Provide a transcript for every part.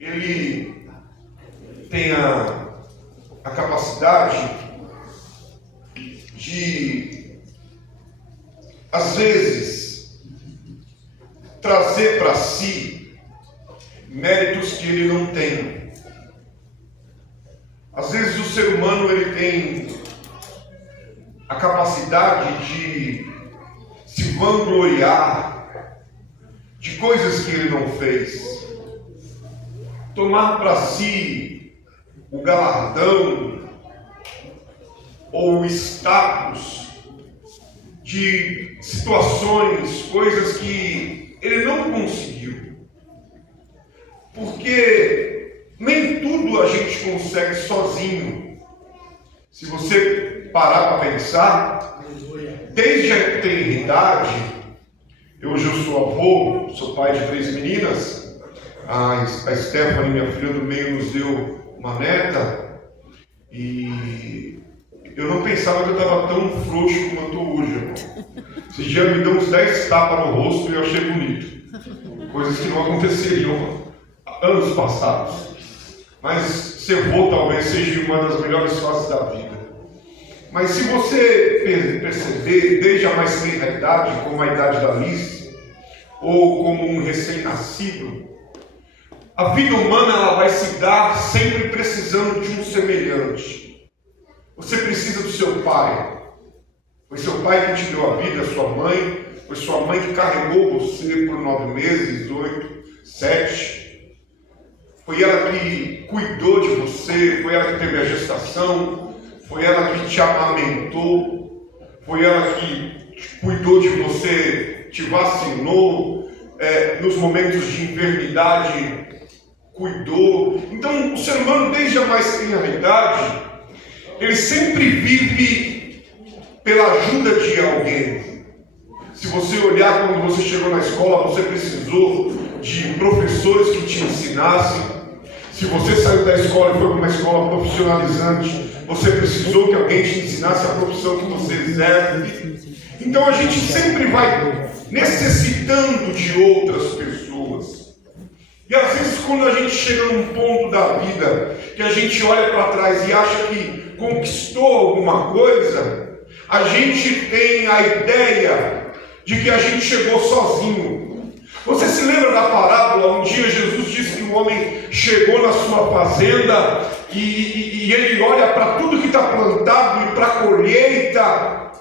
ele tem a capacidade de, às vezes, trazer para si méritos que ele não tem. Às vezes o ser humano ele tem a capacidade de se vangloriar de coisas que ele não fez, tomar para si o galardão ou o status de situações, coisas que ele não conseguiu. Porque nem tudo a gente consegue sozinho. Se você parar para pensar, desde a tenridade, hoje eu sou avô, sou pai de 3 meninas, a Stephanie, minha filha do meio, nos deu uma neta, e eu não pensava que eu estava tão frouxo como eu estou hoje, irmão. Esses dias me deu uns 10 tapas no rosto e eu achei bonito. Coisas que não aconteceriam anos passados. Mas ser avô talvez seja uma das melhores fases da vida. Mas se você perceber, desde a mais tenra idade, como a idade da Alice, ou como um recém-nascido, a vida humana ela vai se dar sempre precisando de um semelhante. Você precisa do seu pai. Foi seu pai que te deu a vida, sua mãe. Foi sua mãe que carregou você por 9 meses, 8, 7. Foi ela que cuidou de você, foi ela que teve a gestação, foi ela que te amamentou, foi ela que cuidou de você, te vacinou, nos momentos de enfermidade cuidou. Então o ser humano, desde a mais tenra idade, ele sempre vive pela ajuda de alguém. Se você olhar quando você chegou na escola, você precisou de professores que te ensinassem. Se você saiu da escola e foi para uma escola profissionalizante, você precisou que alguém te ensinasse a profissão que você exerce. Então a gente sempre vai necessitando de outras pessoas. E às vezes quando a gente chega num ponto da vida que a gente olha para trás e acha que conquistou alguma coisa, a gente tem a ideia de que a gente chegou sozinho. Você se lembra da parábola? Um dia Jesus disse que o homem chegou na sua fazenda e ele olha para tudo que está plantado e para a colheita,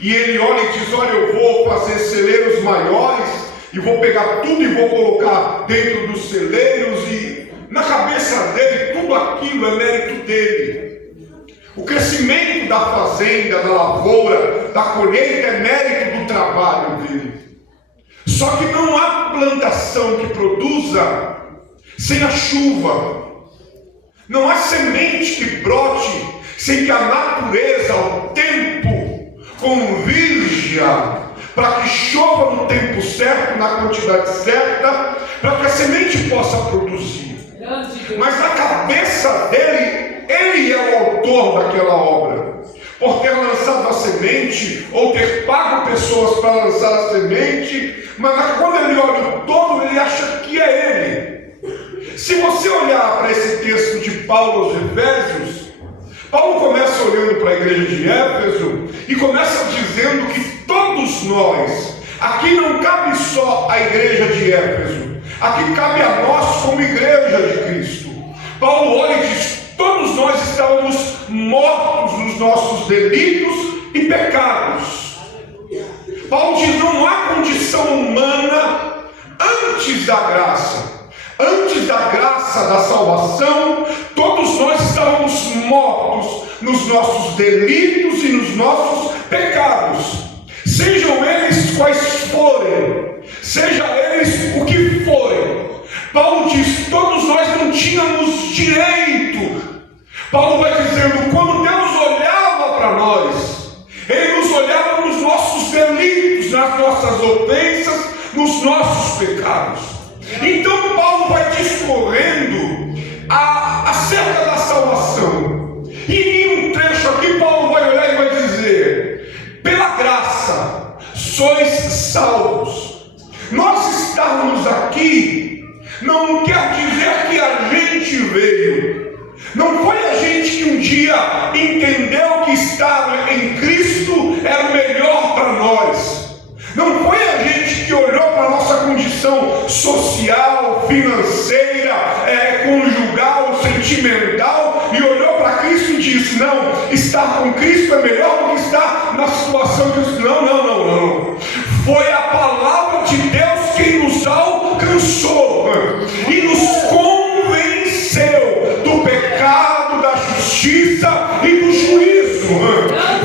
e ele olha e diz: olha, eu vou fazer celeiros maiores e vou pegar tudo e vou colocar dentro dos celeiros, e na cabeça dele tudo aquilo é mérito dele. O crescimento da fazenda, da lavoura, da colheita é mérito do trabalho dele. Só que não há plantação que produza sem a chuva. Não há semente que brote sem que a natureza, o tempo, convirja para que chova no tempo certo, na quantidade certa, para que a semente possa produzir. Mas na cabeça dele, ele é o autor daquela obra. Por ter lançado a semente, ou ter pago pessoas para lançar a semente, mas quando ele olha o todo, ele acha que é ele. Se você olhar para esse texto de Paulo aos Efésios, Paulo começa olhando para a igreja de Éfeso e começa dizendo que todos nós, aqui não cabe só a igreja de Éfeso, aqui cabe a nós como igreja de Cristo. Paulo olha e diz: todos nós estávamos mortos nos nossos delitos e pecados. Paulo diz: não há condição humana antes da graça. Antes da graça da salvação, todos nós estávamos mortos nos nossos delitos e nos nossos pecados. Sejam eles quais forem, seja eles o que forem. Paulo diz: todos nós não tínhamos direito. Paulo vai dizendo: quando Deus olhava para nós, Ele nos olhava nos nossos delitos, nas nossas ofensas, nos nossos pecados. Então Paulo vai discorrendo acerca da salvação. E em um trecho aqui Paulo vai olhar e vai dizer: pela graça sois salvos. Nós estarmos aqui não quer dizer que Não foi a gente que um dia entendeu que estar em Cristo era o melhor para nós. Não foi a gente que olhou para a nossa condição social, financeira, conjugal, sentimental e olhou para Cristo e disse: não, estar com Cristo é melhor do que estar na situação que... Não. Foi a palavra de Deus quem nos alcançou e nos convenceu do pecado, da justiça e do juízo.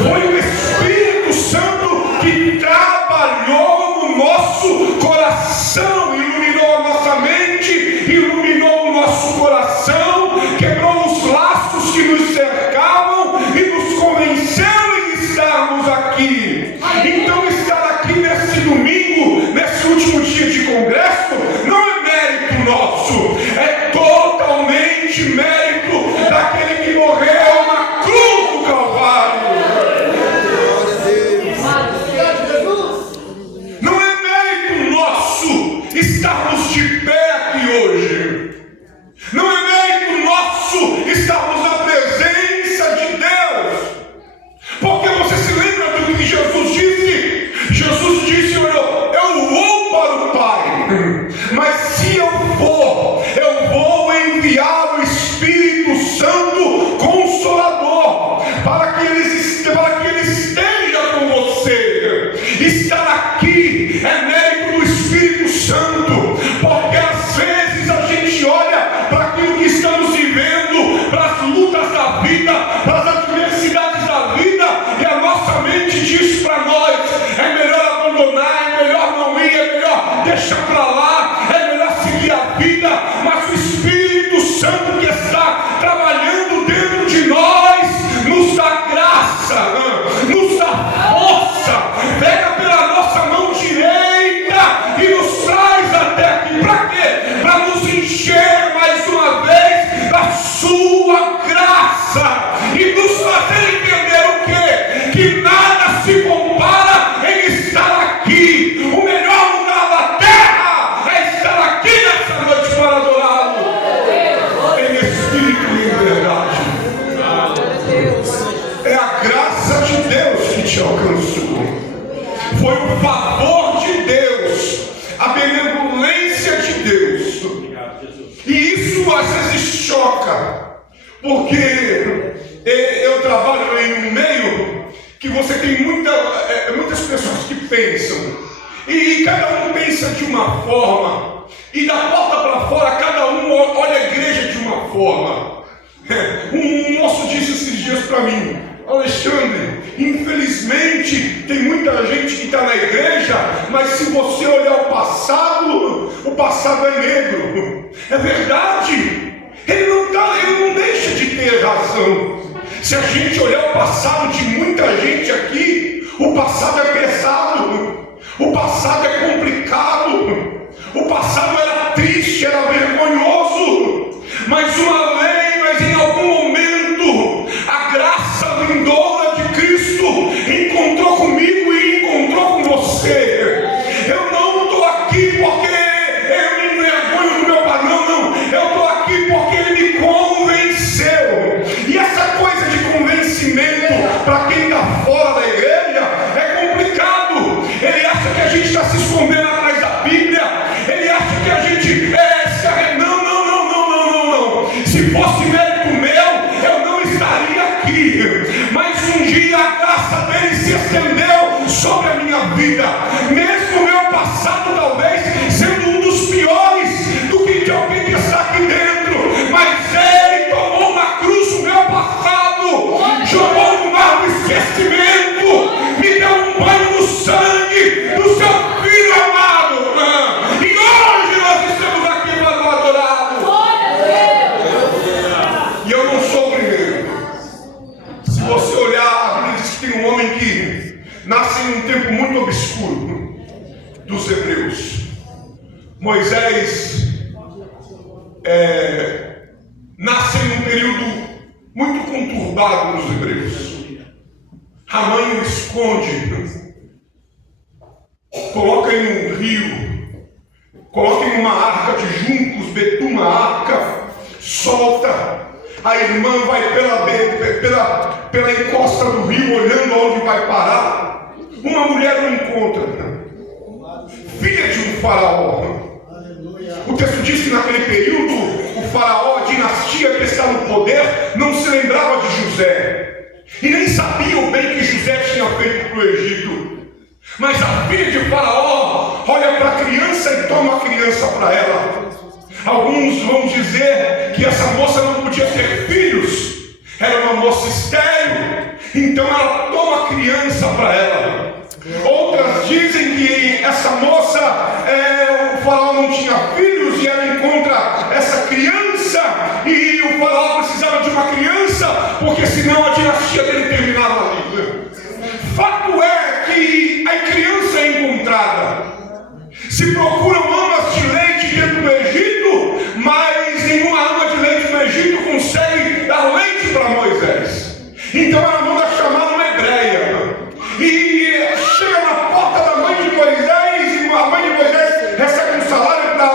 Foi o Espírito Santo que trabalhou no nosso coração, iluminou a nossa mente, iluminou o nosso coração, quebrou os laços que nos cercavam e nos convenceu em estarmos aqui. Então, estar aqui nesse domingo, nesse último dia de congresso, não é mérito nosso, é totalmente mérito daquele que morreu na cruz do Calvário. Não é mérito nosso estarmos de pé aqui hoje. Não é mérito nosso estarmos na presença de Deus. Porque você se lembra do que Jesus disse? Jesus disse: eu vou para o Pai, mas se eu vou enviar o Espírito Santo Consolador, para que ele esteja com você. Estar aqui é mérito do Espírito Santo, porque às vezes a gente olha para aquilo que estamos vivendo, para as lutas da vida, para as adversidades da vida, e a nossa mente diz para nós: é melhor abandonar, é melhor não ir, é melhor deixar para lá, é melhor seguir a vida. Mas o Espírito Santo que está trabalhando dentro de nós nos dá graça, nos dá força, pega pela nossa mão direita e nos traz até aqui. Para quê? Para nos encher mais uma vez da sua graça e nos fazer entender o quê? Que nada se compara em estar aqui. O melhor lugar da terra é estar aqui nessa noite para adorá-lo em espírito e em verdade. É a graça de Deus que te alcançou. Foi o favor de Deus, a benevolência de Deus. E isso às vezes choca, porque eu trabalho em um meio que você tem muitas pessoas que pensam, e cada um pensa de uma forma, e da porta para fora cada um olha a igreja de uma forma. Um moço disse esses dias para mim: Alexandre, infelizmente tem muita gente que está na igreja, mas se você olhar o passado é negro. É verdade, ele não deixa de ter razão. Se a gente olhar o passado de muita gente aqui, o passado é pesado, o passado é complicado, o passado era triste, era vergonhoso, mas em algum momento a graça vindoura de Cristo encontrou comigo e encontrou com você. Eu não estou aqui porque eu me envergonho do meu pai, não, eu estou aqui porque ele me convenceu. E essa coisa de convencimento para quem está fora da igreja é complicado. Ele acha que a gente está se escondendo atrás da Bíblia, ele acha que a gente não. Se fosse mérito meu, eu não estaria aqui. Mas um dia a graça dele se estendeu sobre a minha vida, mesmo o meu passado talvez sendo um dos piores do que de alguém que está aqui dentro, mas ele tomou na cruz o meu passado, jogou no mar do esquecimento, me deu um banho no sangue do seu filho amado, e hoje nós estamos aqui para o adorá-lo. E eu não sou o primeiro. Se você olhar, a Bíblia diz que tem um homem que nasce em um tempo muito obscuro dos hebreus. Moisés nasce em um período muito conturbado dos hebreus. Ramã o esconde, coloca em um rio, coloca em uma arca de juncos, betuma a arca, solta. A irmã vai pela encosta do rio, olhando aonde vai parar. Uma mulher o encontra, filha de um faraó. O texto diz que naquele período, o faraó, a dinastia que está no poder, não se lembrava de José. E nem sabiam bem que José tinha feito para o Egito. Mas a filha de faraó olha para a criança e toma a criança para ela. Alguns vão dizer que essa moça não podia ter filhos. Era uma moça estéril. Então ela toma a criança para ela. Outras dizem que essa moça, o faraó não tinha filhos e ela encontra essa criança e o faraó precisava de uma criança porque senão a dinastia dele terminava ali. Fato é que a criança é encontrada. Se procuram amas de leite dentro do Egito, mas nenhuma ama de leite no Egito consegue dar leite para Moisés. Então ela manda chamar uma hebreia. E chega na porta da mãe de Moisés, e a mãe de Moisés recebe um salário para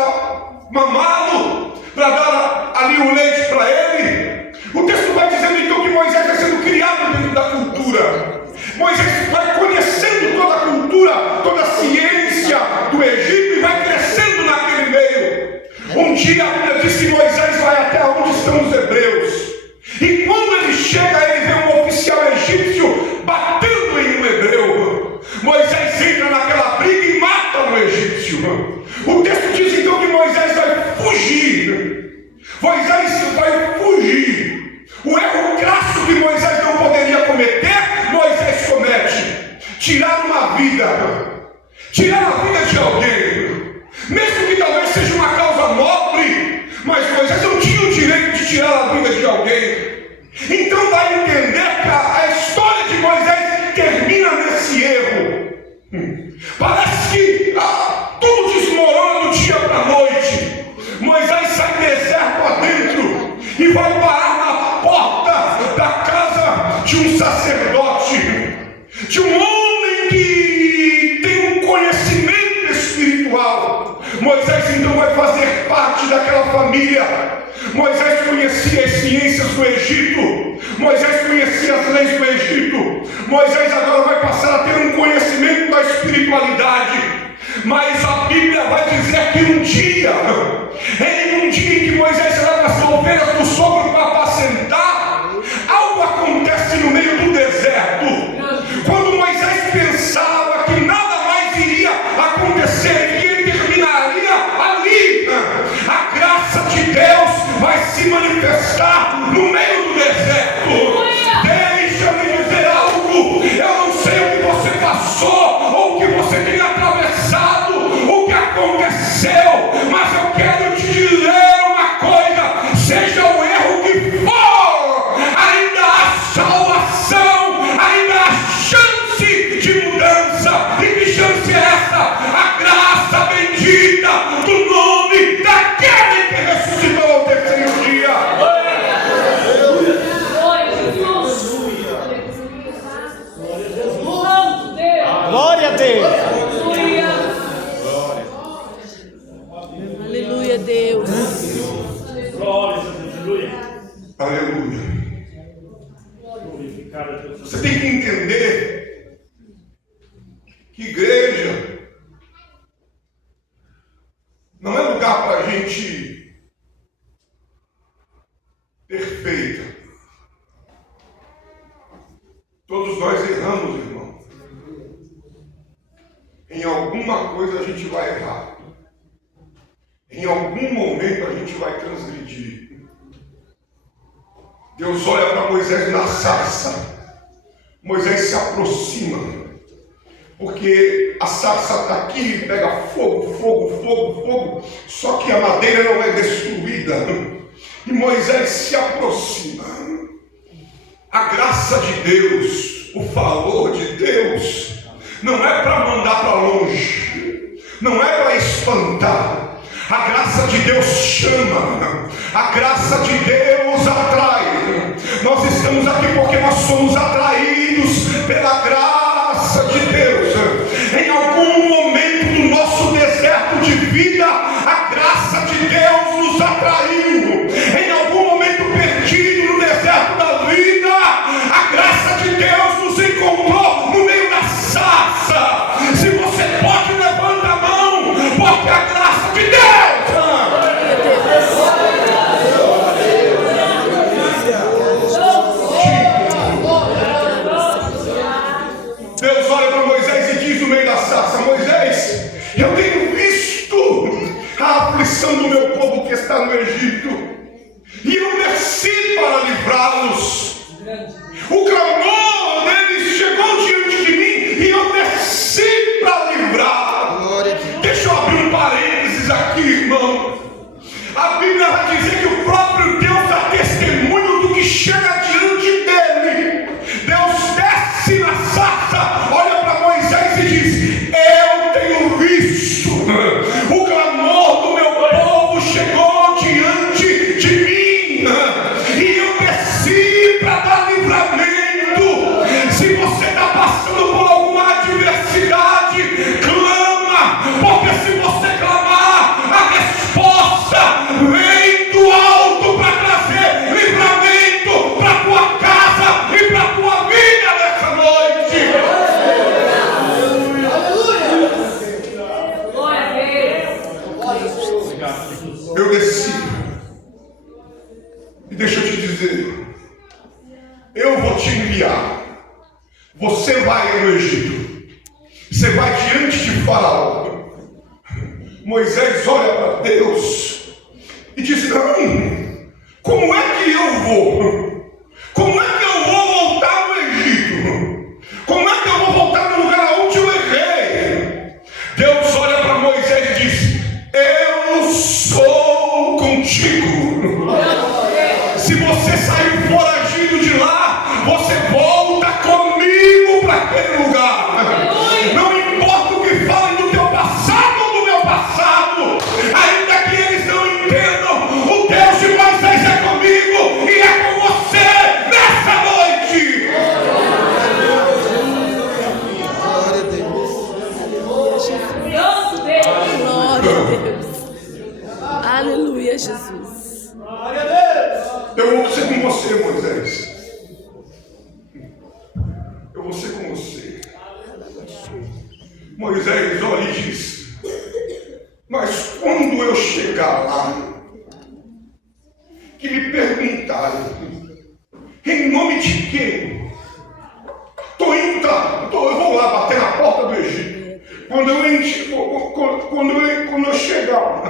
mamá-lo, para dar ali o leite para ele. O texto vai dizendo então que Moisés vai sendo criado dentro da cultura. Moisés vai conhecendo toda a cultura, toda a ciência do Egito e vai crescendo naquele meio. Um dia a Bíblia diz que Moisés vai até onde estão os hebreus. E quando ele chega, ele vê um oficial egípcio batendo em um hebreu. Moisés entra naquela briga e mata um egípcio. O texto diz então que Moisés vai fugir. Moisés vai fugir. O erro crasso que Moisés não poderia cometer, Moisés comete. Tirar uma vida. Tirar a vida de alguém. Mesmo que talvez seja uma causa nobre, mas Moisés não tinha o direito de tirar a vida de alguém. Então vai entender que a história de Moisés termina nesse erro. Parece que tudo desmorona do dia para a noite. Moisés sai deserto adentro e vai parar na porta da casa de um sacerdote, de um homem que tem um conhecimento espiritual. Moisés então vai fazer parte daquela família. Moisés conhecia as ciências do Egito. Moisés conhecia as leis do Egito. Moisés agora vai passar a ter um conhecimento da espiritualidade. Mas a Bíblia vai dizer que um dia em que Moisés leva as ovelhas do sogro para apacentar, algo acontece no meio do deserto. Quando Moisés pensava que nada mais iria acontecer, que ele terminaria ali, a graça de Deus vai se manifestar no meio do deserto. Deixa-me dizer algo. Eu não sei o que você passou ou o que você tem atravessado, o que aconteceu, mas eu quero te dizer uma coisa: seja o erro que for, ainda há salvação, ainda há chance de mudança. E que chance é essa? A graça bendita do nome daquele que ressuscitou ao terceiro dia. Glória a Deus. Aleluia, Deus. Glória a Deus. Aleluia. Você tem que entender que igreja não é lugar para gente perfeita. Todos nós erramos, irmão. Em alguma coisa a gente vai errar. Em algum momento a gente vai transgredir. Deus olha para Moisés na sarça. Moisés se aproxima. Porque a sarça está aqui e pega fogo, fogo, fogo, fogo. Só que a madeira não é destruída. E Moisés se aproxima. A graça de Deus, o favor de Deus, não é para mandar para longe, não é para espantar. A graça de Deus chama, a graça de Deus atrai. Nós estamos aqui porque nós somos atraídos pela graça de Deus. Em algum momento do nosso deserto de vida, a graça de Deus nos atraiu. Em algum momento perdido, e eu desci para livrá-los. O clamor deles chegou diante de mim e eu desci para livrar. Deixa eu abrir um parênteses aqui, irmão. A Bíblia vai dizer que o próprio Deus dá testemunho do que chega diante dele. Deus desce na sarça, olha para Moisés e diz: eu tenho visto o clamor do meu povo chegou diante de mim e eu desci para dar livramento. Se você está passando por alguma adversidade, clama, porque se você clamar, a resposta vem do alto para trazer livramento para a tua casa e para a tua vida nessa noite. Eu desci. E deixa eu te dizer, eu vou te enviar. Você vai no Egito. Você vai diante de Faraó. Moisés olha para Deus e diz: não, como é que eu vou? Como é que eu vou voltar no Egito? Como é que eu vou voltar no lugar onde eu errei? Deus olha para Moisés e diz: eu sou contigo. Se você saiu foragido de lá, você volta comigo para aquele lugar. Não importa o que falem do teu passado ou do meu passado, ainda que eles não entendam, o Deus de Moisés é comigo e é com você nessa noite. Glória a Deus. Aleluia, Jesus. Eu vou ser com você, Moisés. Eu vou ser com você. Moisés olha e diz: mas quando eu chegar lá, que me perguntarem em nome de quem? Eu vou lá bater na porta do Egito. Quando eu chegar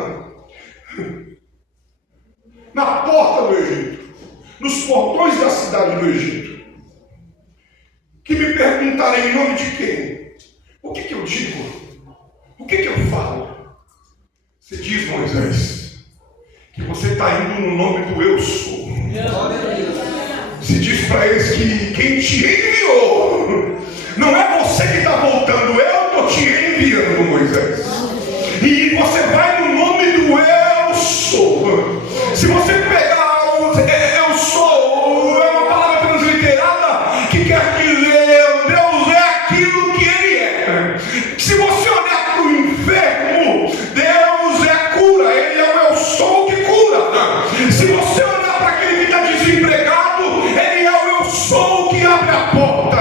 na porta do Egito, nos portões da cidade do Egito, que me perguntarem em nome de quem? O que eu digo? O que eu falo? Você diz, Moisés, que você está indo no nome do eu sou. Você diz para eles que quem te enviou não é você que está voltando, eu estou te enviando, Moisés. E você vai no nome do eu sou. Se você pegar o eu sou, é uma palavra transliterada que quer dizer Deus é aquilo que Ele é. Se você olhar para o enfermo, Deus é a cura, Ele é o eu sou que cura. Se você olhar para aquele que está desempregado, Ele é o eu sou que abre a porta.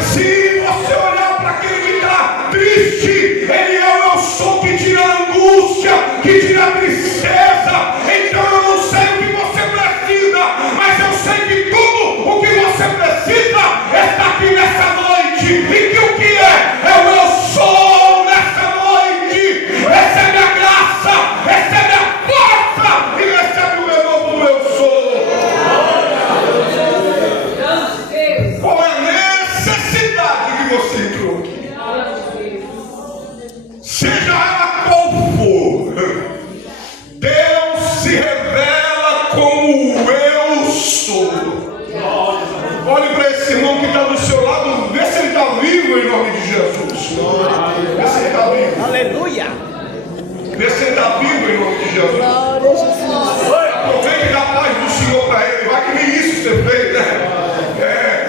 Se você olhar para aquele que está triste, Ele é o eu sou que tira a angústia, que tira a tristeza. Então eu não sei o que você precisa, mas eu sei que tudo o que você precisa está aqui nessa noite. E que o que é o eu sou nessa noite. Recebe a graça, recebe a força e recebe o renovo do eu sou. Qual é a necessidade que você entrou aqui? Seja ela qual for, Deus se revela como o eu sou. Olhe para esse irmão que está do seu lado, vê se ele está vivo em nome de Jesus. Vê se ele está vivo. Aleluia. Vê se ele está vivo em nome de Jesus. Glória a Jesus. Aproveite da paz do Senhor para ele. Vai que nem isso você fez, né?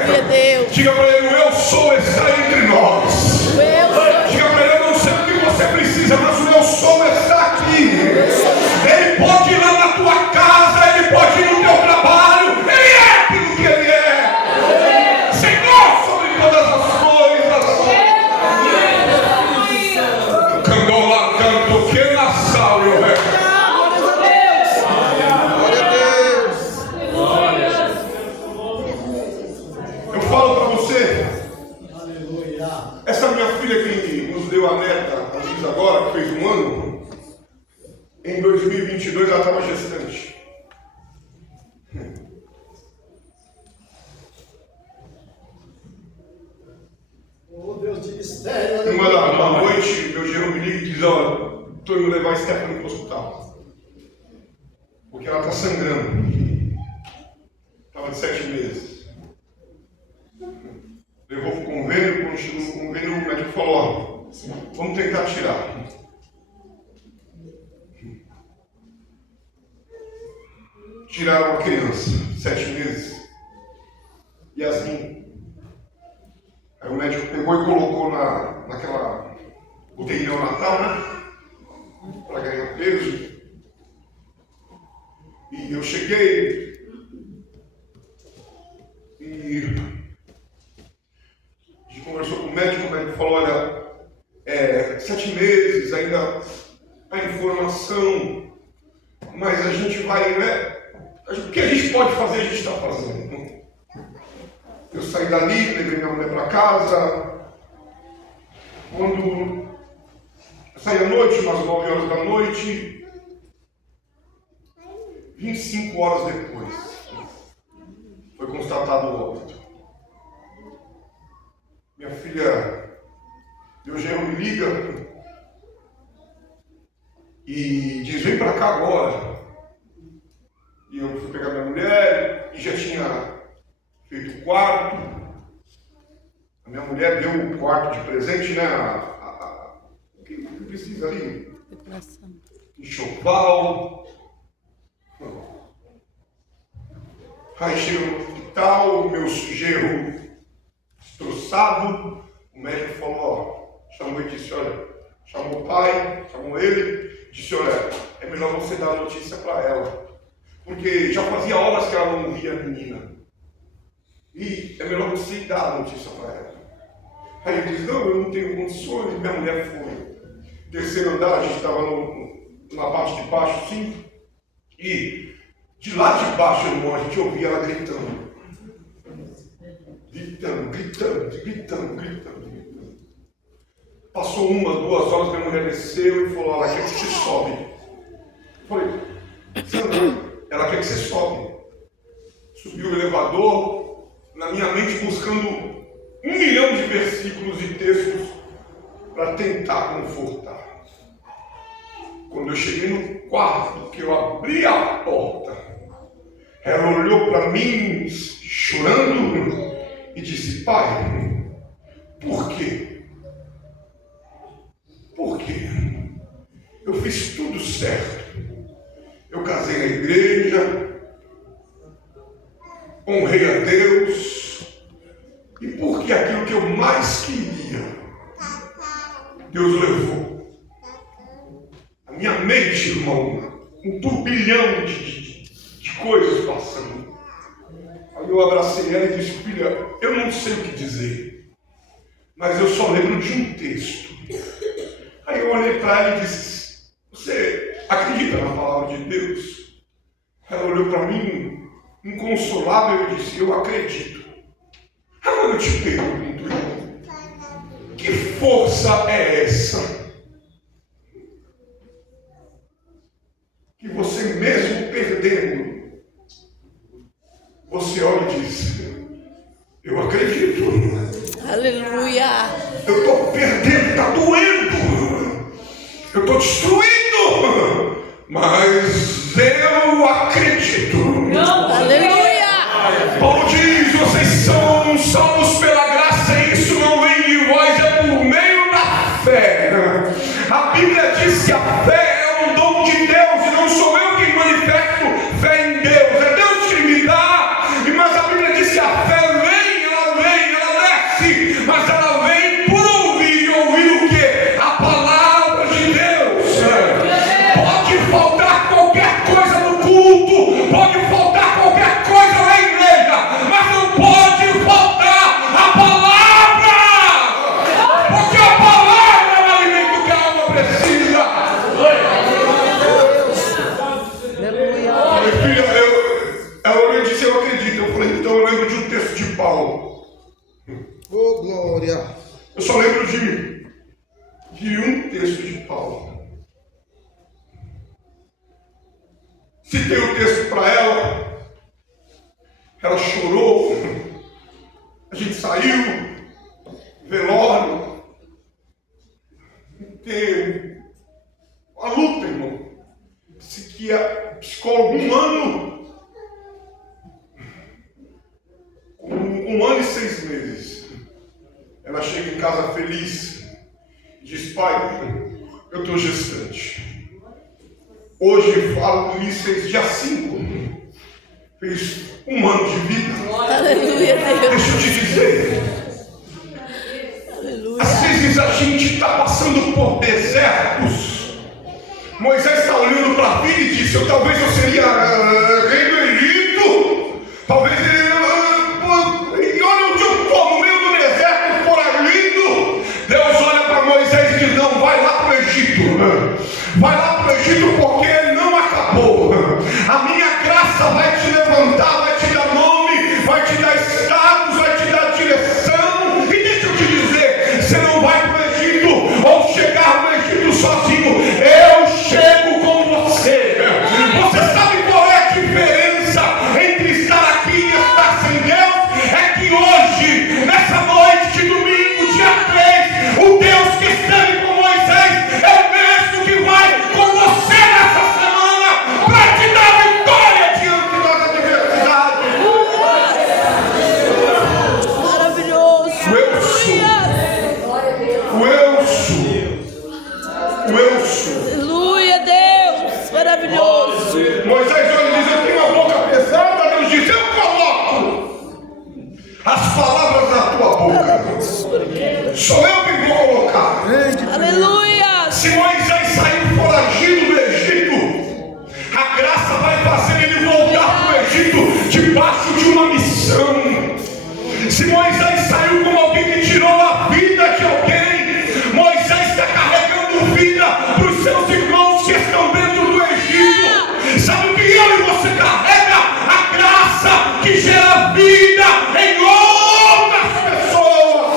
Glória a Deus. Diga para ele: o eu sou está entre nós. Diga para ele: eu não sei o que você precisa, mas o eu sou está aqui. Ele pode ir lá na tua casa, ele pode ir no teu trabalho, ele é aquilo que ele é. Senhor sobre todas as coisas. Cantou lá, canto que na sal, eu Glória a Deus. Estava de 7 meses. Levou para o convênio, quando chegou no convênio, o médico falou: ó, vamos tentar tirar. Tiraram a criança, 7 meses. Yasmin. Aí o médico pegou e colocou naquela UTI neonatal, né? Para ganhar peso. E eu cheguei e a gente conversou com o médico falou: olha, 7 meses, ainda a informação, mas a gente vai, né? O que a gente pode fazer, a gente está fazendo. Eu saí dali, levei minha mulher para casa. Quando eu saí à noite, umas 9 horas da noite, 25 horas depois, foi constatado o óbito. Minha filha, Eugênio, me liga e diz: vem para cá agora. E eu fui pegar minha mulher e já tinha feito o quarto. A minha mulher deu o quarto de presente, né? O que precisa ali? Enxoval. Aí chegou no hospital, o meu genro destroçado. O médico falou: ó, chamou e disse: olha, chamou o pai, chamou ele, disse: olha, é melhor você dar a notícia para ela. Porque já fazia horas que ela não via a menina. E é melhor você dar a notícia para ela. Aí ele disse: não, eu não tenho condições. Minha mulher foi. Terceiro andar, a gente estava na parte de baixo, sim. E de lá de baixo, irmão, a gente ouvia ela gritando. Gritando. Passou 1, 2 horas, minha mulher desceu e falou: ela quer que você sobe. Eu falei: Sandra, ela quer que você sobe. Subiu o elevador, na minha mente buscando 1 milhão de versículos e textos para tentar confortar. Quando eu cheguei no quarto, que eu abri a porta, ela olhou para mim chorando e disse: pai, por quê? Por quê? Eu fiz tudo certo. Eu casei na igreja, honrei a Deus, e porque aquilo que eu mais queria, Deus levou. A minha mente, irmão, um turbilhão de coisas passando. Aí eu abracei ela e disse: filha, eu não sei o que dizer, mas eu só lembro de um texto. Aí eu olhei para ela e disse: você acredita na palavra de Deus? Ela olhou para mim, inconsolável, e disse: eu acredito. Agora eu te pergunto, irmão, que força é essa que você mesmo perdendo, você olha e diz: eu acredito. Aleluia. Eu estou perdendo, está doendo, eu estou destruído, mas eu acredito. Aleluia. Paulo diz: vocês são salvos pela graça, e isso não vem de vós, é por meio da fé. A Bíblia diz que a fé é um dom de Deus, e não sou eu quem manifesto fé em Deus, é Deus que me dá. Mas a Bíblia diz que a fé ela desce, mas ela vem por ouvir, e ouvir o quê? A palavra de Deus. Pode faltar qualquer coisa no culto, pode faltar qualquer coisa na igreja, mas não pode faltar a palavra, porque a palavra é o alimento que a alma precisa. Falei: filha, ela olhou e disse: eu acredito. Eu falei: então eu lembro de um texto de Paulo. Oh, glória! Eu só lembro de um texto de Paulo. Citei o texto para ela, ela chorou, a gente saiu, velório, enterro, a luta, irmão. Psicólogo 1 ano 1 ano e 6 meses. Ela chega em casa feliz e diz: pai, eu estou gestante. Hoje falo Ulisses, dia 5. Fez 1 ano de vida. Aleluia, Deus. Deixa eu te dizer. Aleluia. Às vezes a gente está passando por desertos. Moisés está olhando para a vida e disse: talvez eu seria rei do Egito. Talvez ele. E olha onde eu estou, no meio do deserto, foragido. Deus olha para Moisés e diz: não, vai lá para o Egito. Vai lá para o Egito porque não acabou. A minha graça vai te levantar, vai te dar nome, vai te dar status, vai te dar direção. E deixa eu te dizer, você não vai para o Egito ou chegar no Egito sozinho. Eu chego com você. Você sabe qual é a diferença entre estar aqui e estar sem Deus? É que hoje, nessa noite de domingo, dia 3, o Deus que esteve com Moisés é o mesmo que vai com você nessa semana para te dar vitória diante das adversidades. Maravilhoso. O Elso. Aleluia, Deus. Maravilhoso. Moisés olha e diz: eu tenho uma boca pesada. Deus diz: eu coloco as palavras na tua boca. Sou eu que vou colocar. Aleluia. Se Moisés saiu foragido do Egito, a graça vai fazer ele voltar para o Egito debaixo de uma missão. Se Moisés saiu como alguém que tirou a vida de alguém, Moisés está carregando vida para os seus irmãos que estão dentro do Egito. Sabe o que eu e você carrega? A graça que gera vida em outras pessoas.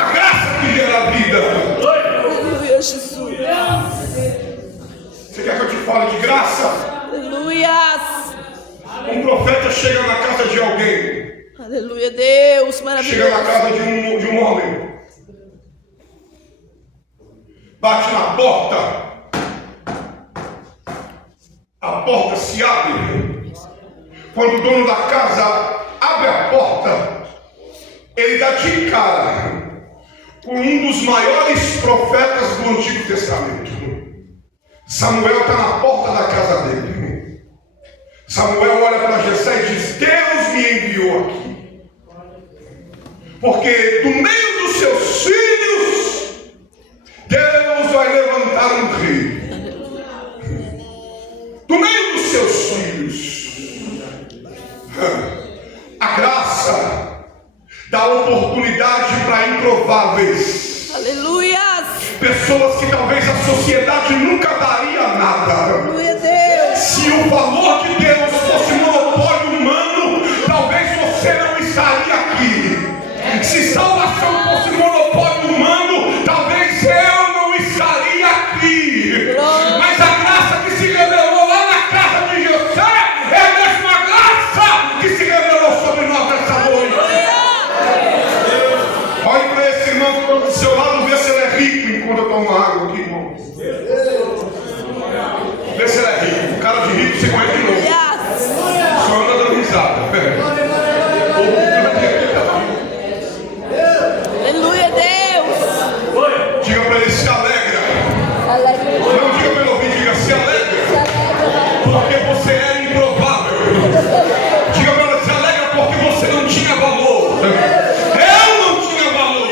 A graça que gera vida. Aleluia, Jesus. Você quer que eu te fale de graça? Aleluia. Um profeta chega na casa de alguém. Aleluia, Deus. Chega na Maravilhoso. casa de um homem. Bate na porta. A porta se abre. Quando o dono da casa abre a porta, ele dá de cara com um dos maiores profetas do Antigo Testamento. Samuel está na porta da casa dele. Samuel olha para Jessé e diz: Deus me enviou aqui, porque do meio dos seus filhos Deus vai levantar um rei. Do meio dos seus filhos. A graça dá oportunidade para improváveis. Aleluia. Pessoas que talvez a sociedade nunca daria nada. Aleluia, Deus. Se o valor de Deus fosse monopólio humano, talvez você não estaria aqui. Se salvação fosse monopólio humano, talvez eu não estaria aqui. Mas a graça que se revelou lá na casa de José é a mesma graça que se revelou sobre nós nessa noite. Olhe para esse irmão que está do seu lado, vê se ele é rico enquanto eu tomo água aqui, irmão. Vê se ele é rico. O cara de rico você conhece de novo. Só anda dando risada. Aleluia, Deus. Diga para ele: se alegra. Não diga para ele ouvir, diga: se alegra. Porque você era improvável. Diga para ele: se alegra porque você não tinha valor. Eu não tinha valor.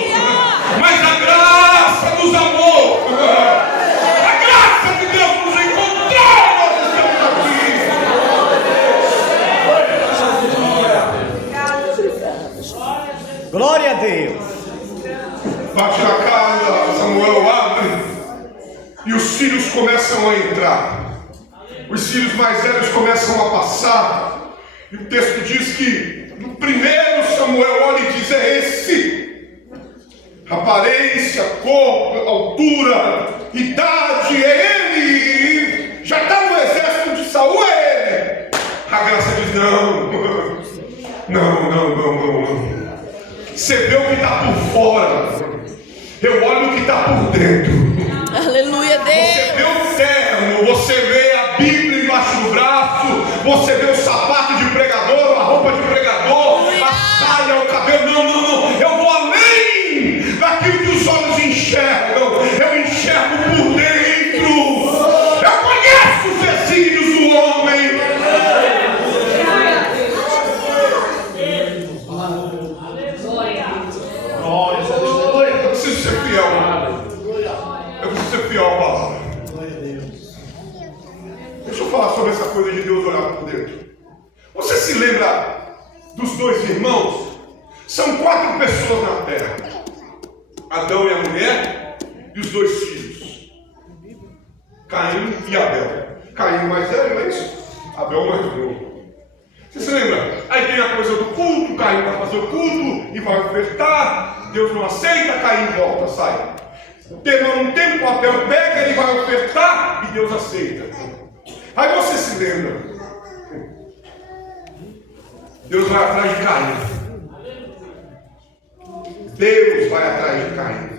Mas a graça nos amou. A graça de Deus nos encontrou. Nós estamos aqui. Glória a Deus. Bate na casa, Samuel abre e os filhos começam a entrar. Os filhos mais velhos começam a passar. E o texto diz que no primeiro Samuel olha e diz: é esse. Aparência, cor, altura, idade, é ele. Já está no exército de Saul, é ele. A graça diz: não. Você vê o que está por fora. Eu olho o que está por dentro. Aleluia, Você Deus. vê o terno, você vê a Bíblia embaixo do braço, você vê o sapato de pregador, a roupa de pregador, sobre essa coisa de Deus olhar por dentro. Você se lembra dos dois irmãos? São 4 pessoas na terra: Adão e a mulher e os 2 filhos, Caim e Abel. Caim mais velho, não é isso? Abel mais novo. Você se lembra? Aí tem a coisa do culto, Caim vai fazer o culto e vai ofertar, Deus não aceita, Caim volta, sai. Demora um tempo, Abel pega, ele vai ofertar e Deus aceita. Aí você se lembra, Deus vai atrás de Caim. Deus vai atrás de Caim.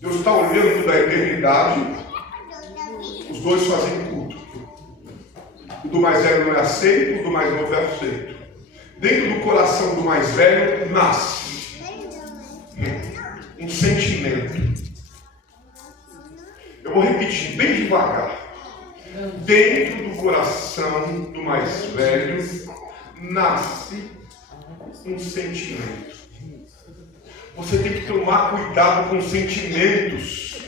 Deus está olhando da eternidade, os dois fazem culto. O do mais velho não é aceito, o do mais novo é aceito. Dentro do coração do mais velho nasce um sentimento. Eu vou repetir bem devagar. Dentro do coração do mais velho nasce um sentimento. Você tem que tomar cuidado com os sentimentos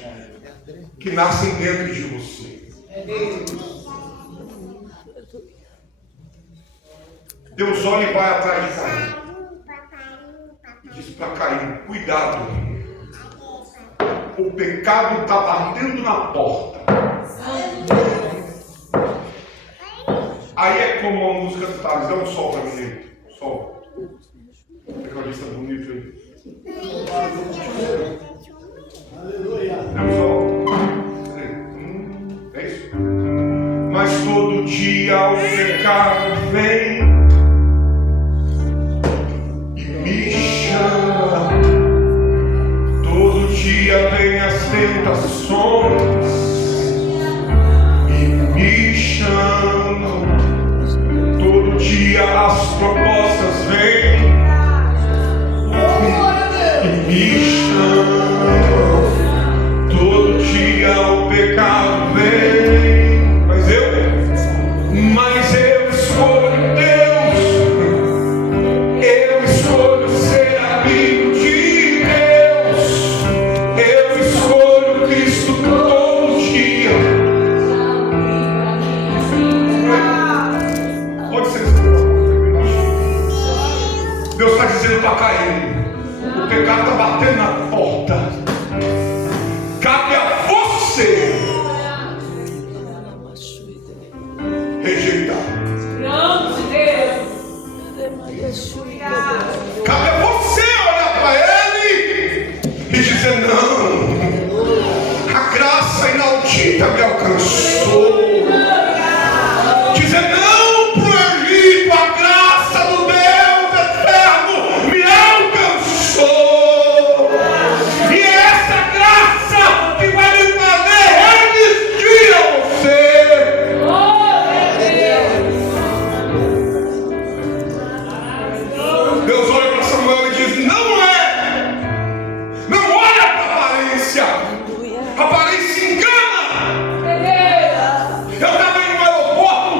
que nascem dentro de você. Deus olha e vai atrás de Caim. E diz para Caim: cuidado, o pecado está batendo na porta. Aí é como a música do Thales: dá um sol para mim. Sol. Tecladista bonito aí. Dá um sol. É isso? Mas todo dia o pecado vem e me chama. Todo dia vem as tentações e me chamam. Todo dia as propostas vêm e me chamam. Todo dia o pecado vem, mas eu escolho Deus. Eu escolho ser amigo de Deus. Eu escolho Cristo todo dia. Pode ser isso. Deus está dizendo para Caim: o pecado está batendo na porta. Cabe a você rejeitar. Cabe a você olhar para ele e dizer: não, a graça inaudita me alcançou. Dizer não para o Egito: a graça do Deus eterno me alcançou. E é essa graça que vai me fazer resistir a você. Deus olha para Samuel e diz: não olha para a aparência. A aparência engana. Eu estava indo no aeroporto,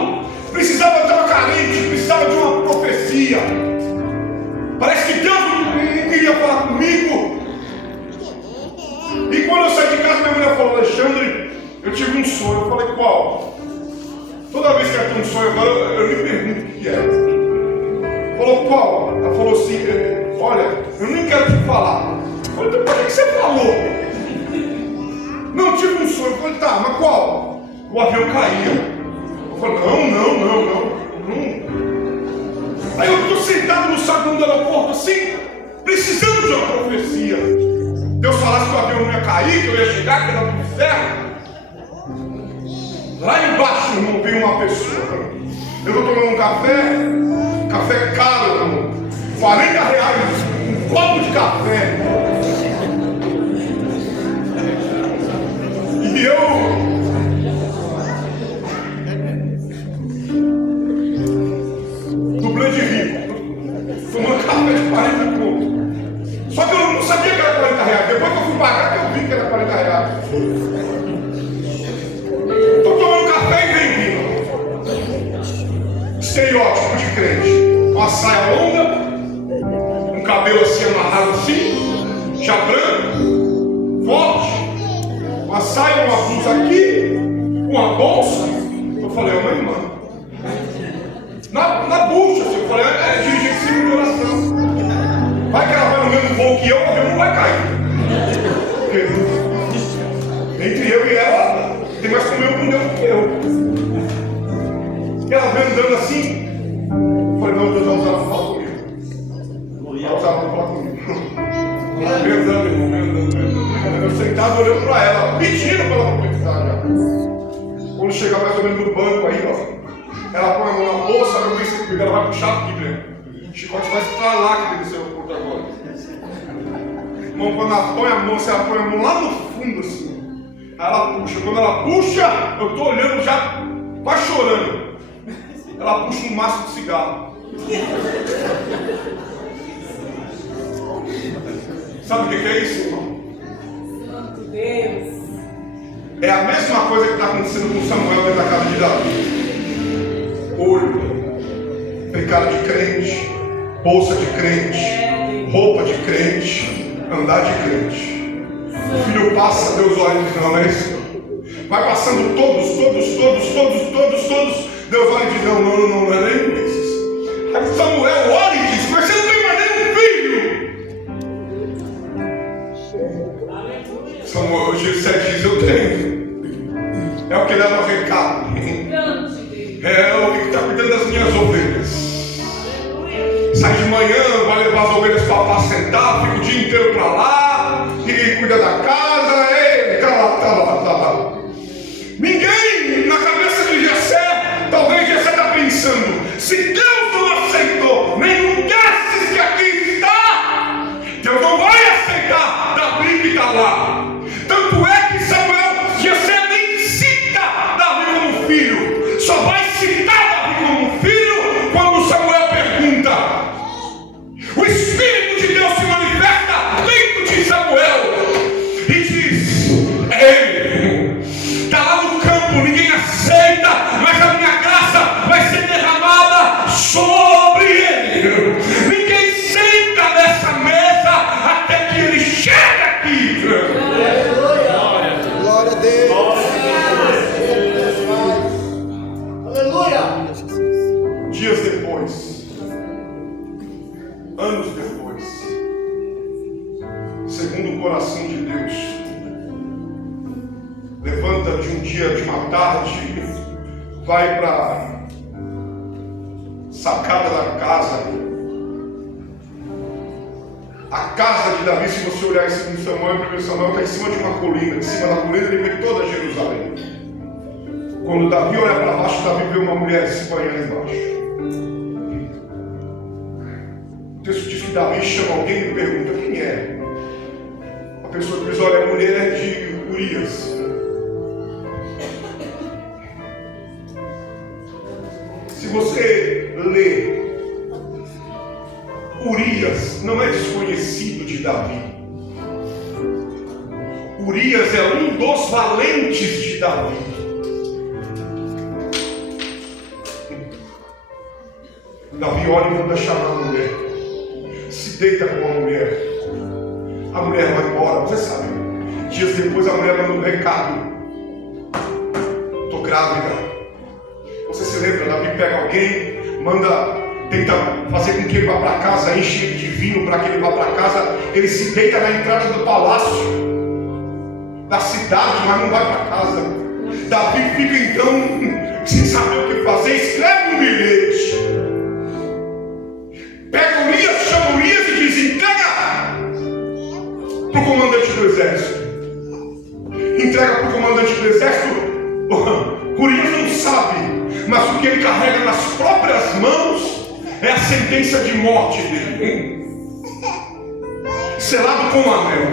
estava carente, precisava de uma profecia. Parece que Deus não queria falar comigo. E quando eu saí de casa, minha mulher falou: Alexandre, eu tive um sonho. Eu falei: qual? Toda vez que ela tem um sonho agora, eu lhe pergunto o que é. Falou: qual? Ela falou assim: olha, eu nem quero te falar. Eu falei: então por que você falou? Não, tive um sonho. Eu falei: tá, mas qual? O avião caía. Eu falei: não. Aí eu estou sentado no saguão do aeroporto assim, precisando de uma profecia. Deus falasse que o avião não ia cair, que eu ia chegar, que era tudo certo. Lá embaixo, irmão, veio uma pessoa. Eu estou tomando um café caro, irmão, R$40, um copo de café. E eu dublê de rico, tomando café de 40 conto. Só que eu não sabia que era R$40. Depois que eu fui pagar, que eu vi que era R$40. Estou tomando café e vem vindo. Estereótipo de crente. Uma saia longa, um cabelo assim amarrado assim, já branco, forte, uma saia, uma blusa aqui, uma bolsa. Eu falei, é uma irmã. Na bucha, assim, eu falei, é dirigente de oração. Vai que ela vai no mesmo voo que eu, o avião não vai cair. Porque entre eu e ela, tem mais comigo com Deus do que eu. E ela veio andando assim. Eu falei, não, Deus vai usar ela para falar comigo. Vai usar ela para falar comigo. Ela veio andando, eu sentado olhando para ela, pedindo para ela profetizar já. Quando chegar mais ou menos no banco aí, ó. Ela põe a mão na bolsa, eu pensei comigo, ela vai puxar aqui, né? O chicote vai para lá que tem que ser o porto agora. Irmão, quando ela põe a mão, você ela põe a mão lá no fundo assim. Aí ela puxa. Quando ela puxa, eu estou olhando já, quase chorando. Ela puxa um maço de cigarro. Sabe o que é isso, irmão? Santo Deus. É a mesma coisa que está acontecendo com Samuel dentro da casa de Davi. Olho, pecado de crente, bolsa de crente, roupa de crente, andar de crente. O filho passa, Deus olha e diz, não é isso? Vai passando todos. Deus olha e diz, não é nem esses. Aí Samuel olha e diz, mas você não tem mais nenhum filho. Samuel, Gessé diz, eu tenho. É o que leva recado. É o que está cuidando das minhas ovelhas. Sai de manhã, vai levar as ovelhas para apacentar, fica o dia inteiro para lá, e cuida da casa, tá lá. Ninguém na cabeça de Gessé, talvez Gessé está pensando, se Deus não aceitou nenhum desses que aqui está, Deus não vai aceitar Davi que está lá. Tanto é que Gessé nem cita Davi como filho, só vai citar Davi como filho quando Samuel pergunta. O Espírito de Deus se manifesta dentro de Samuel e diz, ele está lá no campo, ninguém aceita, mas a minha graça vai ser derramada sobre ele. Ninguém senta nessa mesa até que ele chegue aqui. Glória a Deus. Aleluia. Dias depois, anos depois, segundo o coração de Deus, levanta de um dia, de uma tarde, vai para a sacada da casa. A casa de Davi, se você olhar em 2 Samuel e 1 Samuel, está em cima de uma colina. De cima da colina ele vê toda Jerusalém. Quando Davi olha para baixo, Davi vê uma mulher se banhando embaixo. O texto diz que Davi chama alguém e pergunta quem é. A pessoa diz, olha, a mulher é de Urias. Se você lê, Urias não é desconhecido de Davi. Urias é um dos valentes de Davi. Davi olha e manda chamar a mulher. Se deita com a mulher. A mulher vai embora, você sabe. Dias depois a mulher manda um recado. Estou grávida. Você se lembra? Davi pega alguém, tenta fazer com que ele vá para casa, enche ele de vinho para que ele vá para casa. Ele se deita na entrada do palácio, da cidade, mas não vai para casa. Davi fica então sem saber o que fazer, escreve um bilhete. Pega Urias, chama Urias e diz, entrega para o comandante do exército. Entrega para o comandante do exército. Urias não sabe, mas o que ele carrega nas próprias mãos é a sentença de morte dele, selado com um anel.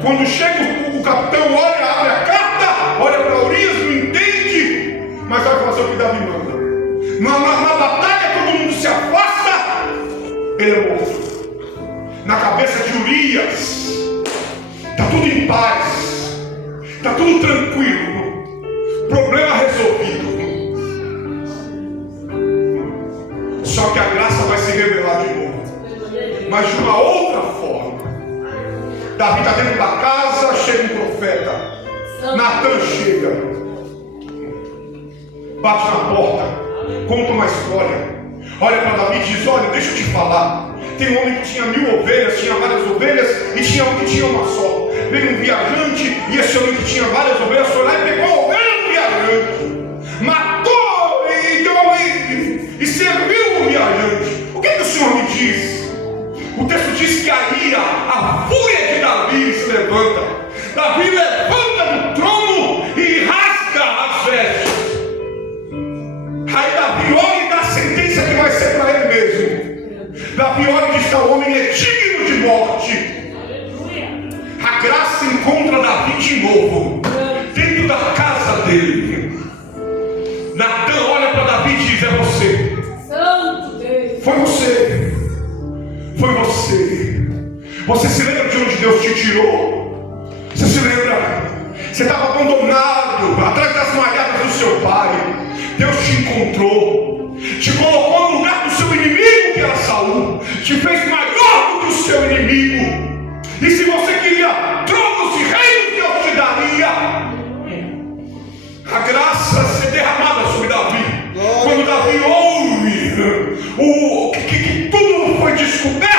Quando chega o capitão, olha, abre a carta, olha para Urias, não entende, mas vai fazer o que Davi manda. Na batalha todo mundo se afasta, ele é morto. Na cabeça de Urias está tudo em paz, está tudo tranquilo, problema resolvido. Só que a graça vai se revelar de novo, mas de uma outra forma. Davi está dentro da casa, chega um profeta. Natan chega, bate na porta, conta uma história. Olha para Davi e diz: olha, deixa eu te falar. Tem um homem que tinha 1000 ovelhas, tinha várias ovelhas, e tinha um que tinha uma só. Veio um viajante, e esse homem que tinha várias ovelhas foi lá e pegou a ovelha do viajante, matou e serviu o viajante. O que o Senhor me diz? O texto diz que aí a fúria de Davi se levanta. Davi levanta do trono e rasga as vestes. Aí Davi olha e dá a sentença que vai ser para ele mesmo. Davi olha e diz que o homem é digno de morte. A graça encontra Davi de novo, dentro da casa dele. Natan olha para Davi e diz: é você. Santo Deus. Foi você. Foi você. Você se lembra de onde Deus te tirou? Você se lembra? Você estava abandonado, atrás das malhadas do seu pai. Deus te encontrou, te colocou no lugar do seu inimigo, que era Saul, te fez maior do que o seu inimigo. E se você queria tronos e reinos, Deus te daria. A graça ser derramada sobre Davi. Quando Davi ouve que tudo foi descoberto,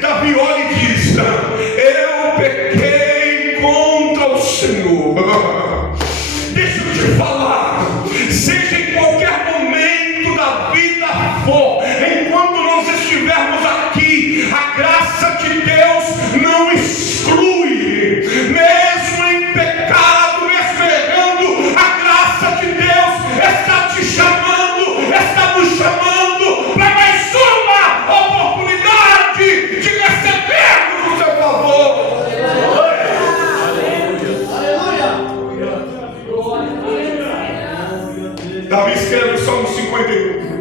Davi olha e diz: eu pequei contra o Senhor. Deixa eu te falar, seja em qualquer momento da vida for, enquanto nós estivermos aqui, a graça de Deus não exclui. Mesmo em pecado, mesmo errando, a graça de Deus está te chamando, está nos chamando para mais uma oportunidade de recebermos o seu favor. Davi escreve o Salmo 51.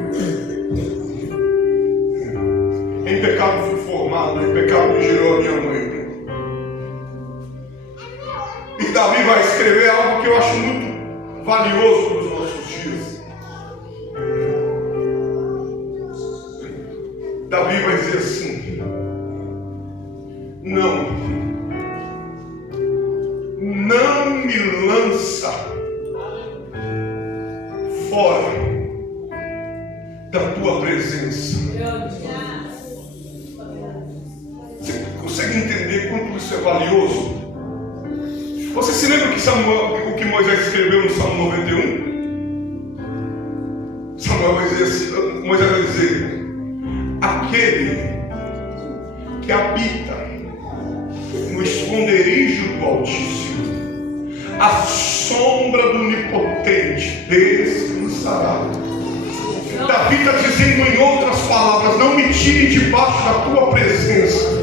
Em pecado fui formado, em pecado me gerou a minha mãe. E Davi vai escrever algo que eu acho muito valioso para os nossos dias. Davi vai dizer assim: não me lança fora da tua presença. Você consegue entender quanto isso é valioso? Você se lembra o que Moisés escreveu no Salmo 91? Samuel vai dizer assim, Moisés vai dizer: aquele que habita no esconderijo do Altíssimo, a sombra do Onipotente descansará. Davi está dizendo, em outras palavras: não me tire debaixo da tua presença.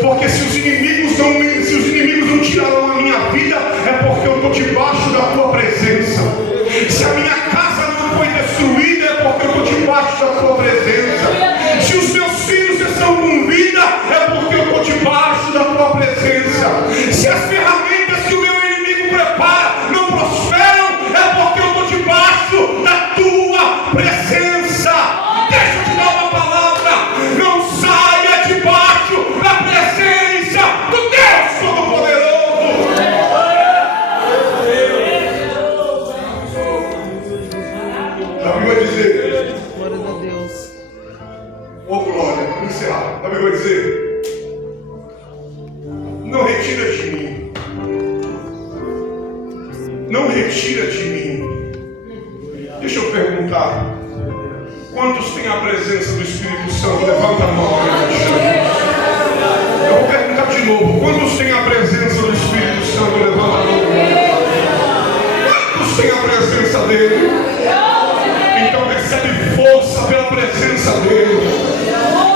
Porque se os inimigos não tiraram a minha vida, é porque eu estou debaixo da tua presença. Se a minha casa não foi destruída, é porque eu estou debaixo da tua presença. Se os meus filhos estão com vida, é porque eu estou debaixo da tua presença. Se as ferramentas que o meu inimigo prepara não prosperam, é porque eu estou debaixo da tua presença. Deixa eu te dar uma palavra: não saia debaixo da presença do Deus Todo-Poderoso. Davi vai dizer: Glória a Deus. oh glória, para encerrar, Davi vai dizer: não retira de mim, não retira de mim. Deixa eu perguntar: quantos têm a presença do Espírito Santo? Levanta a mão. Eu vou perguntar de novo: quantos têm a presença do Espírito Santo? Levanta a mão. Quantos têm a presença dele? Então recebe força pela presença dele.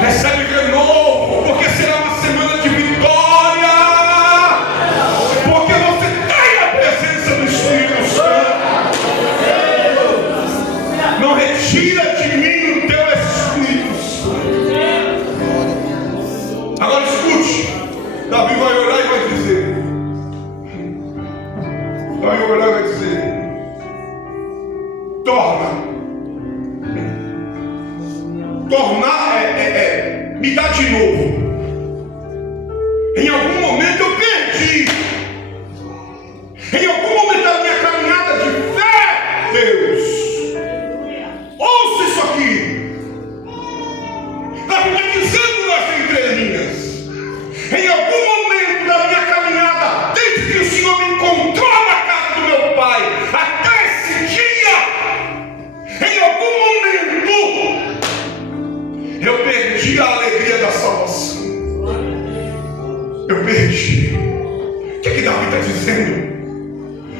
Recebe renovo, porque será uma semana de vitória. Porque você tem a presença do Espírito Santo. Não retira de mim o teu Espírito Santo. Agora escute. Davi vai orar e vai dizer: tornar me dá de novo. Em está dizendo.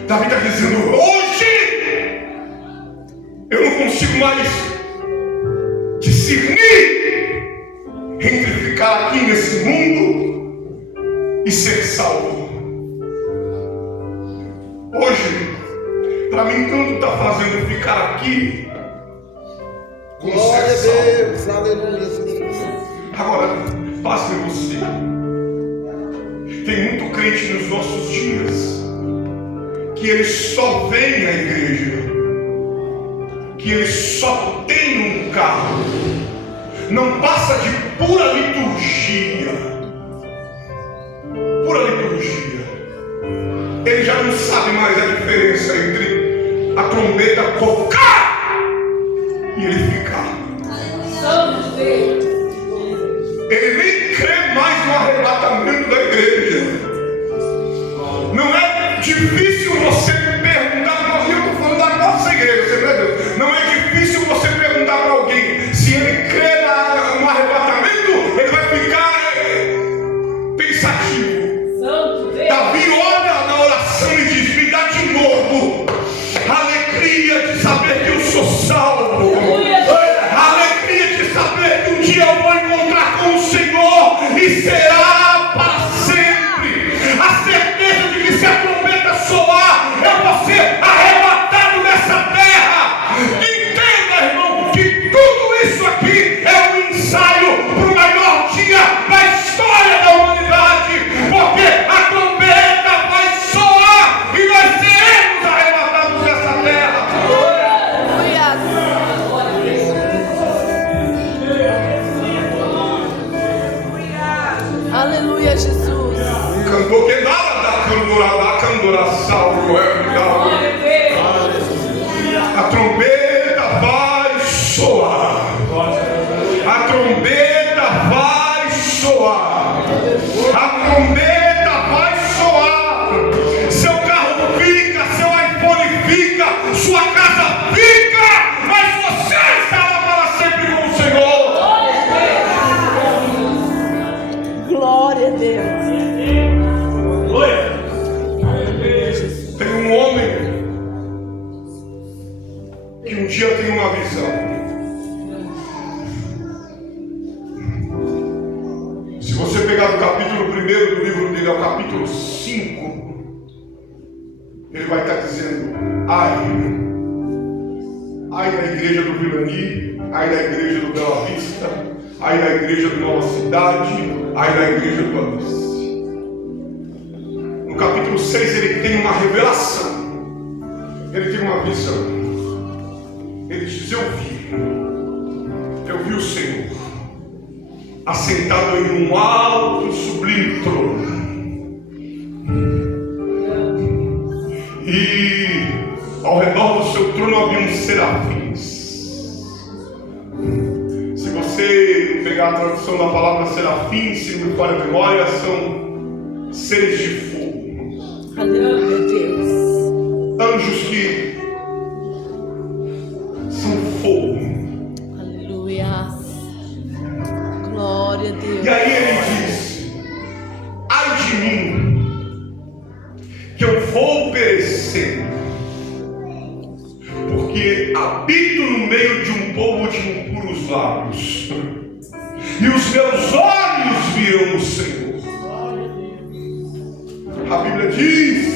Davi está dizendo: hoje eu não consigo mais discernir entre ficar aqui nesse mundo e ser salvo. Hoje, para mim, tanto está fazendo ficar aqui como Glória ser a salvo. Deus, aleluia, Jesus. Agora, pasme você. Tem muito crente nos nossos dias que ele só vem à igreja, que ele só tem um carro, não passa de pura liturgia. Pura liturgia. Ele já não sabe mais a diferença entre a trombeta tocar e ele ficar. Santo Deus. Ele nem crê mais no arrebatamento da igreja. Não é difícil você perguntar para alguém, eu estou falando da nossa igreja, você entendeu? Não é difícil você perguntar para alguém se ele crê no arrebatamento, ele vai ficar pensativo. Santo Deus. Davi olha na oração e diz: me dá de novo a alegria de saber que eu sou salvo. A alegria de saber que um dia eu vou encontrar com o Senhor e será para sempre. A certeza de que se a trombeta soar, eu vou ser arrebatado dessa terra. Entenda, irmão, que tudo isso aqui é um ensaio para o maior dia da história da humanidade, porque a trombeta vai soar e nós seremos arrebatados dessa terra. Aleluia, Jesus. Cantou que nada da candura salvo a trombeta vai soar. A trombeta vai soar. A trombeta vai soar. Seu carro fica, seu iPhone fica, sua casa fica, mas você estará para sempre com o Senhor. Glória a Deus. Tem um homem que um dia tem uma visão. Se você pegar do capítulo 1 do livro dele ao capítulo 5, ele vai estar dizendo: ai da igreja do Vilani, ai da igreja do Bela Vista, ai da igreja do Nova Cidade, ai da igreja do Alice. No capítulo 6 ele tem uma revelação, ele tem uma visão. Ele diz: eu vi o Senhor assentado em um alto e sublime trono, e ao redor do seu trono havia uns serafins. Se você pegar a tradução da palavra serafim, se não me falha a memória, são seres de fogo. Aleluia, Deus. Anjos que são fogo. Aleluia. Glória a Deus. E aí ele diz: ai de mim, que eu vou perecer, porque habito no meio de um povo de impuros lábios, e os meus olhos viram o Senhor. A Bíblia diz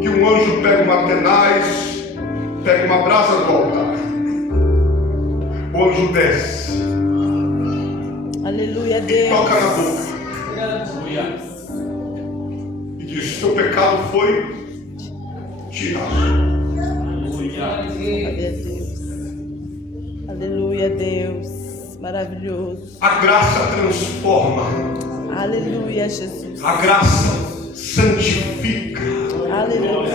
que um anjo pega uma tenaz, pega uma brasa do altar, o anjo desce, Aleluia, e Deus. toca na boca e diz: seu pecado foi tirado. Glória a Deus. Aleluia, Deus. Maravilhoso. A graça transforma, Aleluia, Jesus. a graça santifica, Aleluia.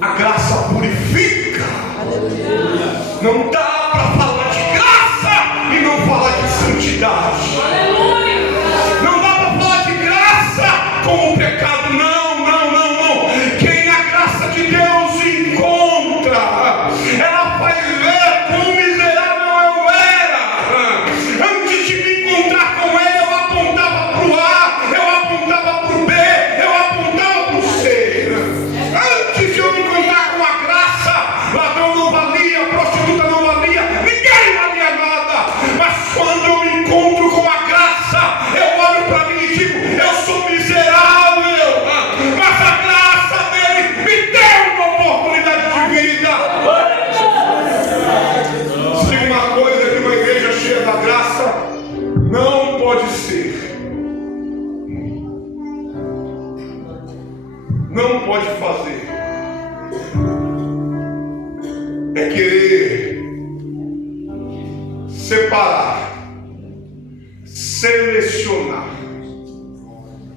a graça purifica. Aleluia. Não dá para falar de graça e não falar de santidade. Não dá para falar de graça com o pecado. Não, não, não, não. Quem a graça de Deus encontra, ela vai ver quão miserável eu era. Antes de me encontrar com ele, eu apontava para o A, eu apontava para o B, eu apontava para o C. não pode fazer é querer separar, selecionar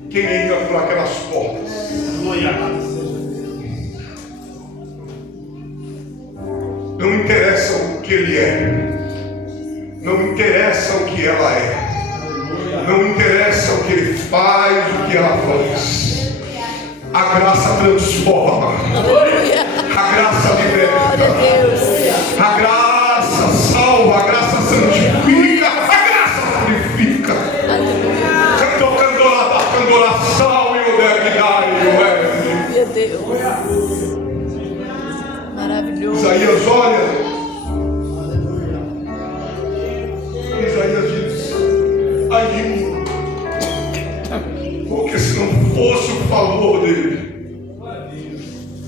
quem entra por aquelas portas. Não interessa o que ele é, não interessa o que ela é, não interessa o que ele faz, o que ela faz. A graça transforma, a graça liberta, a graça salva, a graça santifica, a graça purifica. Candoração e o Meu Deus. Maravilhoso. Isaías olha, Isaías diz: aí, porque se não fosse o favor dele,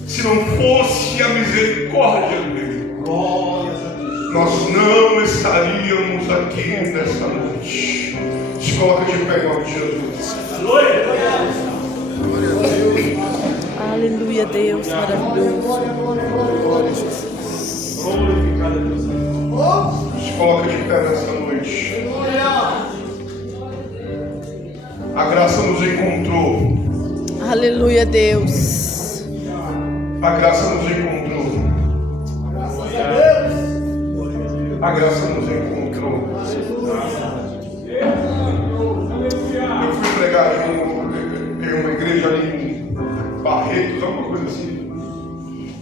se não fosse a misericórdia dele, nós não estaríamos aqui nesta noite. Se coloca de pé em nome de Jesus. Aleluia, Deus maravilhoso. Se coloca de pé nesta noite. A graça nos encontrou. Aleluia, Deus. A graça nos encontrou. A graça nos encontrou. Eu fui pregar em uma igreja ali em Barretos, alguma coisa assim.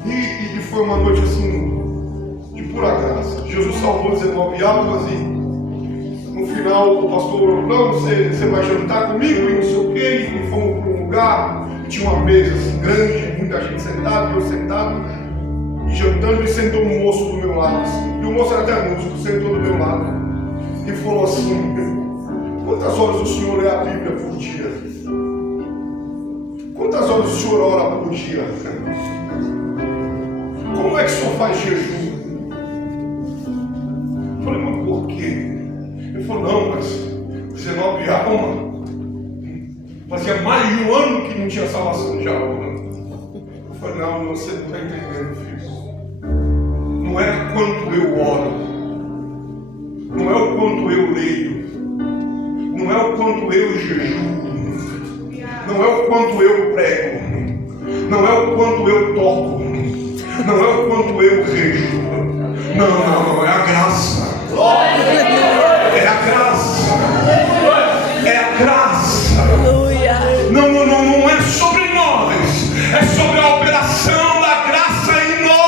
E foi uma noite assim, de pura graça. Jesus salvou 19 almas e no final o pastor: não, você vai jantar comigo e não sei o quê. E fomos para um lugar, tinha uma mesa assim grande, muita gente sentada, e eu sentado e jantando, e sentou um moço do meu lado assim. E o moço era até músico, sentou do meu lado e falou assim: quantas horas o senhor lê a Bíblia por dia? Quantas horas o senhor ora por dia? Como é que o senhor faz jejum? Eu falei: mas por quê? Ele falou: não, mas 19 almas. Fazia mais de um ano que não tinha salvação de alma. Eu falei: não, você não está entendendo, filho. Não é quanto eu oro, não é o quanto eu leio, não é o quanto eu jejuo, não é o quanto eu prego, não é o quanto eu toco, não é o quanto eu rejo. Não, é a graça. É a graça. É a graça. Aleluia. Não é sobre nós, é sobre a operação da graça em nós.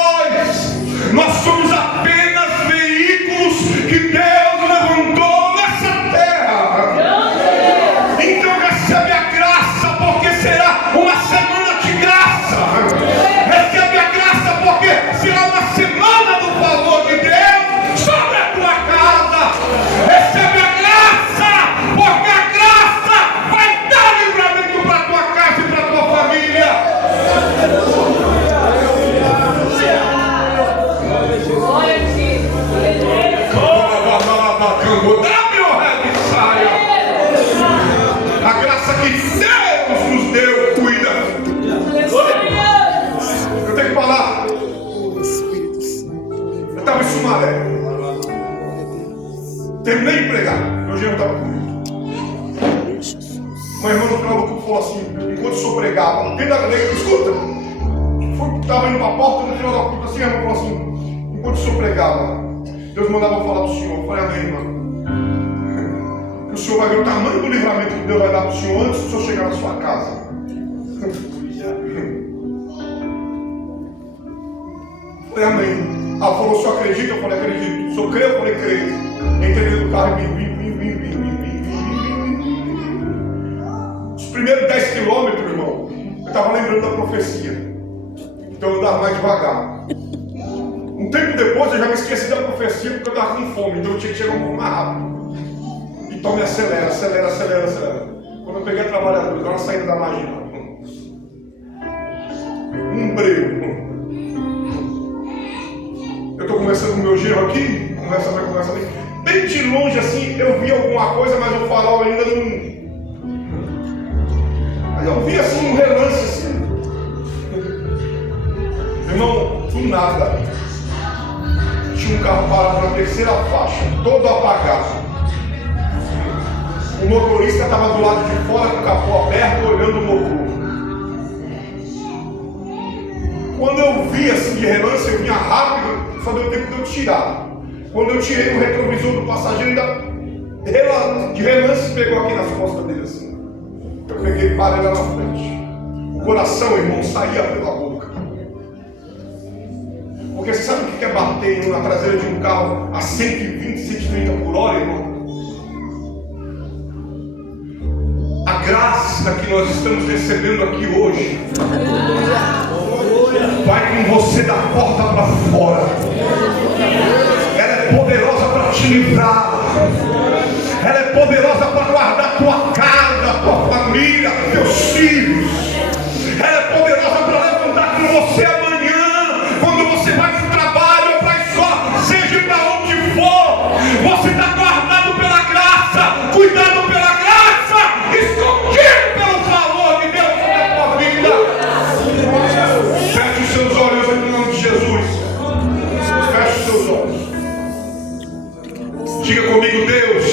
Nós somos apenas veículos que Deus levantou nessa terra. Então recebe a graça, porque será uma semana de graça. Recebe a graça, porque será uma semana do favor de Deus sobre a tua casa. Recebe a graça, porque a graça vai dar livramento para a tua casa e para a tua família. Dá meu ré de saia. A graça que Deus nos deu, cuida. Eu tenho que falar. Eu estava em Sumaré. Terminei de pregar. Meu genro estava comigo. Uma irmã no final do culto falou assim, enquanto o senhor pregava, dentro da igreja, escuta. Estava indo para a porta, no final do culto assim, a irmã falou assim, enquanto o senhor pregava, Deus mandava falar do senhor. Eu falei: amém, irmã. O senhor vai ver o tamanho do livramento que Deus vai dar para o senhor antes do senhor chegar na sua casa. Eu falei: amém. Ela falou: o senhor acredita? Eu falei: acredito. O senhor crê? Eu falei: creio. Entrei dentro do carro e vim. Os primeiros 10 quilômetros, irmão, eu estava lembrando da profecia. Então eu andava mais devagar. Um tempo depois eu já me esqueci da profecia porque eu estava com fome. Então eu tinha que chegar um pouco mais rápido. Então me acelera. Quando eu peguei a trabalhadora, estava saindo da marginal. Um breu. Eu estou conversando com o meu genro aqui, conversa ali. Bem de longe assim, eu vi alguma coisa, mas o farol ainda não. Mas eu vi assim um relance assim. do nada, tinha um carro parado na terceira faixa, todo apagado. O motorista estava do lado de fora com o capô aberto, olhando o motor. Quando eu vi assim de relance, eu vinha rápido, só deu tempo de eu tirar. Quando eu tirei o retrovisor do passageiro, ainda de relance pegou aqui nas costas dele assim. Eu peguei e parei lá na frente. O coração, irmão, saía pela boca. Porque você sabe o que é bater na traseira de um carro a 120, 130 por hora, irmão? A graça que nós estamos recebendo aqui hoje vai com você da porta para fora. Ela é poderosa para te livrar. Ela é poderosa para guardar tua casa, tua família, teus filhos. Ela é poderosa para levantar com você amanhã, quando você vai para o trabalho ou para a escola, seja para onde for. Você está guardado pela graça, cuidado pela graça, escondido pelo favor de Deus sobre a tua vida. Feche os seus olhos em nome de Jesus. Feche os seus olhos. Diga comigo, Deus.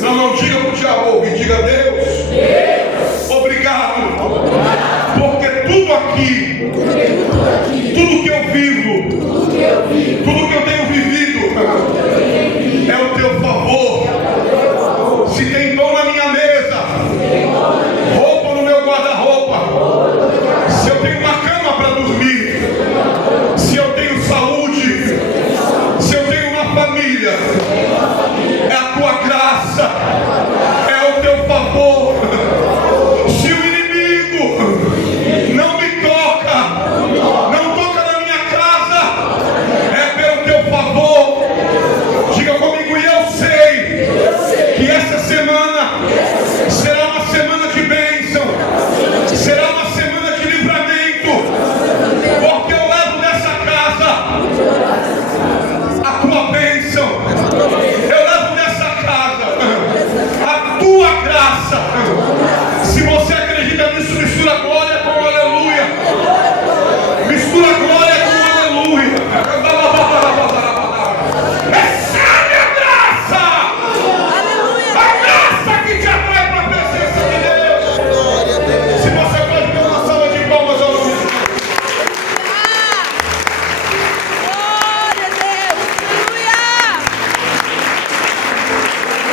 Não diga para o diabo ouvir, diga Deus. Obrigado. Porque tudo aqui, tudo que eu vivo, tudo que eu tenho vivido, é o teu favor. Se tem pão na minha mesa, roupa no meu guarda-roupa, se eu tenho uma cama para dormir, se eu tenho saúde, se eu tenho uma família, é a tua graça, é o teu favor. Se o inimigo não me toca, não toca na minha casa, é pelo teu favor. Diga comigo, e eu sei que essa semana será uma semana de bênção, será uma semana de livramento, porque eu levo nessa casa a tua bênção, eu levo nessa casa a tua graça. Se você acredita nisso, mistura glória com aleluia, mistura glória com aleluia. Recebe a graça, a graça que te atrai para a presença de Deus. Se você pode dar uma salva de palmas ao nome de Deus. Glória a Deus. Aleluia.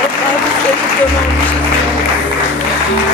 Louvado seja o teu nome, Jesus.